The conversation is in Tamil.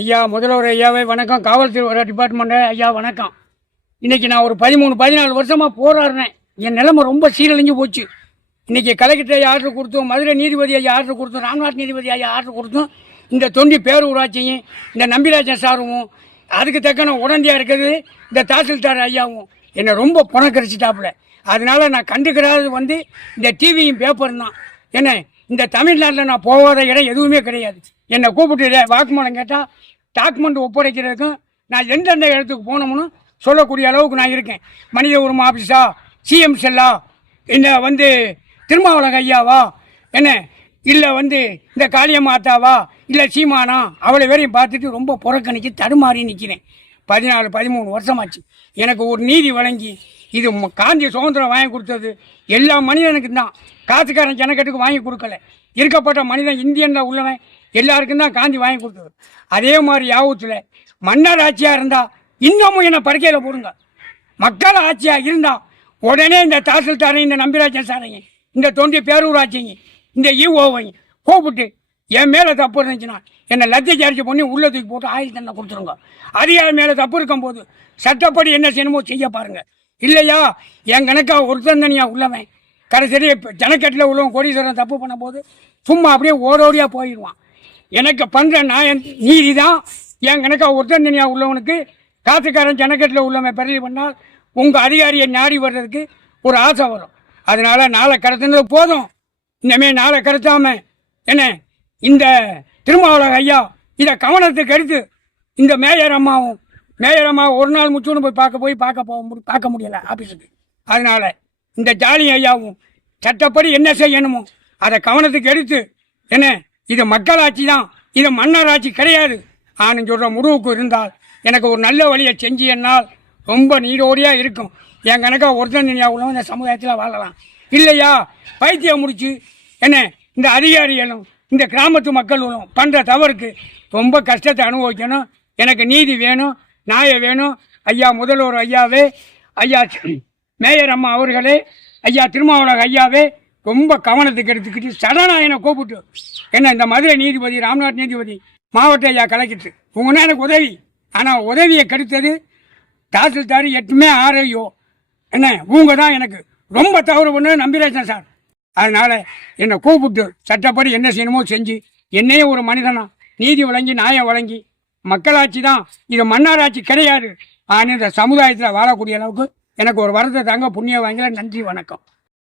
ஐயா முதல்வர் ஐயாவே வணக்கம். காவல்துறை டிபார்ட்மெண்ட் ஐயா வணக்கம். இன்னைக்கு நான் ஒரு 13-14 வருஷமாக போராடுறேன். என் நிலைமை ரொம்ப சீரழிஞ்சு போச்சு. இன்னைக்கு கலெக்டர் ஐயா ஆர்டர் கொடுத்தோம், மதுரை நீதிபதி ஐயா ஆர்டர் கொடுத்தோம், ராம்நாத் நீதிபதி ஐயா ஆர்டர் கொடுத்தோம். இந்த தொண்டி பேரூராட்சியும் இந்த நம்பிராஜன் சாரும் அதுக்கு தக்கன உடந்தையாக இருக்கிறது இந்த தாசில்தார் ஐயாவும் என்னை ரொம்ப புறக்கரிச்சிட்டாப்புல. அதனால நான் கண்டுக்கிறாது இந்த டிவியும் பேப்பரும் தான். என்ன இந்த தமிழ்நாட்டில் நான் போகாத இடம் எதுவுமே கிடையாது. என்னை கூப்பிட்டு வாக்குமூலம் கேட்டால் டாக்குமெண்ட் ஒப்படைக்கிறதுக்கும் நான் எந்தெந்த இடத்துக்கு போனோம்னு சொல்லக்கூடிய அளவுக்கு நான் இருக்கேன். மனித உரிமை ஆஃபீஸா, சிஎம் செல்லா, என்ன திருமாவளவன் ஐயாவா, என்ன இல்லை இந்த காளியம்மா ஆத்தாவா, இல்லை சீமானா, அவளை வேறையும் பார்த்துட்டு ரொம்ப புறக்கணிச்சு தடுமாறி நிற்கிறேன். 14-13 வருஷமாச்சு. எனக்கு ஒரு நீதி வழங்கி இது காந்தி சுதந்திரம் வாங்கி கொடுத்தது எல்லா மனிதனுக்கும் தான். காசுக்காரன் ஜனக்கட்டுக்கு வாங்கி கொடுக்கல. இருக்கப்பட்ட மனிதன் இந்தியனில் உள்ளவன் எல்லாருக்கும் தான் காந்தி வாங்கி கொடுத்தது. அதே மாதிரி யாவத்தில் மன்னர் ஆட்சியாக இருந்தால் இன்னமும் என்னை படுக்கையில் போடுங்க. மக்கள் ஆட்சியாக இருந்தால் உடனே இந்த தாசில்தாரையும் இந்த நம்பிராஜன் சாரையும் இந்த தொண்டி பேரூராட்சிங்க இந்த ஈஓவையும் கூப்பிட்டு என் மேலே தப்பு இருந்துச்சுன்னா என்னை லத்தி சார்ஜ் பண்ணி உள்ள தூக்கி போட்டு ஆயுள் தண்டனை கொடுத்துருங்க. அதிகாரி மேலே தப்பு இருக்கும்போது சட்டப்படி என்ன செய்யணுமோ செய்ய பாருங்கள். இல்லையா என் கணக்காக ஒருத்தந்தனியாக உள்ளவன் கடைசியே ஜனக்கட்டில் உள்ளவன் கோடீஸ்வரன் தப்பு பண்ணும்போது சும்மா அப்படியே ஓடோடியாக போயிடுவான். எனக்கு பண்ணுற நான் நீதி தான். என் கணக்காக ஒருத்தந்தனியாக உள்ளவனுக்கு காசுக்காரன் ஜனக்கட்டில் உள்ளவன் பிறகு பண்ணால் உங்கள் அதிகாரியை நாடி வர்றதுக்கு ஒரு ஆசை வரும். அதனால் நாளை கடத்துனது போதும். இனிமேல் நாளை கடத்தாம என்ன இந்த திருமாவளவன் ஐயா இதை கவனத்துக்கு எடுத்து இந்த மேயர் அம்மா ஒரு நாள் முச்சுன்னு போய் பார்க்க முடியலை ஆஃபீஸுக்கு. அதனால் இந்த ஜாலி ஐயாவும் சட்டப்படி என்ன செய்யணுமோ அதை கவனத்துக்கு எடுத்து என்ன இது மக்களாட்சி தான், இது மன்னராட்சி கிடையாது நான் சொல்கிற முடிவுக்கு இருந்தால் எனக்கு ஒரு நல்ல வழியை செஞ்சு என்னால் ரொம்ப நீரோடியாக இருக்கும். என் கணக்காக ஒருத்தனியாக உள்ளவங்க இந்த சமுதாயத்தில் வாழலாம். இல்லையா பைத்தியம் முடிச்சு என்ன இந்த அதிகாரிகளும் இந்த கிராமத்து மக்களும் பண்ணுற தவறுக்கு ரொம்ப கஷ்டத்தை அனுபவிக்கணும். எனக்கு நீதி வேணும், நியாயம் வேணும். ஐயா முதல்வர் ஐயாவே, ஐயா மேயர் அம்மா அவர்களே, ஐயா திருமாவளவன் ஐயாவே ரொம்ப கவனத்துக்கு எடுத்துக்கிட்டு சடனாக கூப்பிட்டு என்ன இந்த மதுரை நீதிபதி, ராம்நாத் நீதிபதி, மாவட்ட ஐயா கலெக்டர் உங்கன்னா எனக்கு உதவி. ஆனால் உதவியை கெடுத்தது தாசில்தார் 8மே ஆரையோ என்ன உங்க தான் எனக்கு ரொம்ப தவறு பண்ண நம்பிராஜன் சார். அதனால் என்னை கூப்பிட்டு சட்டப்படி என்ன செய்யணுமோ செஞ்சு என்னையே ஒரு மனிதனா நீதி வழங்கி நியாயம் வழங்கி மக்களாட்சி தான், இது மன்னராட்சி கிடையாது. ஆனால் இந்த சமுதாயத்தில் வாழக்கூடிய அளவுக்கு எனக்கு ஒரு வரத்தை தாங்க புண்ணிய வாங்கல. நன்றி, வணக்கம்.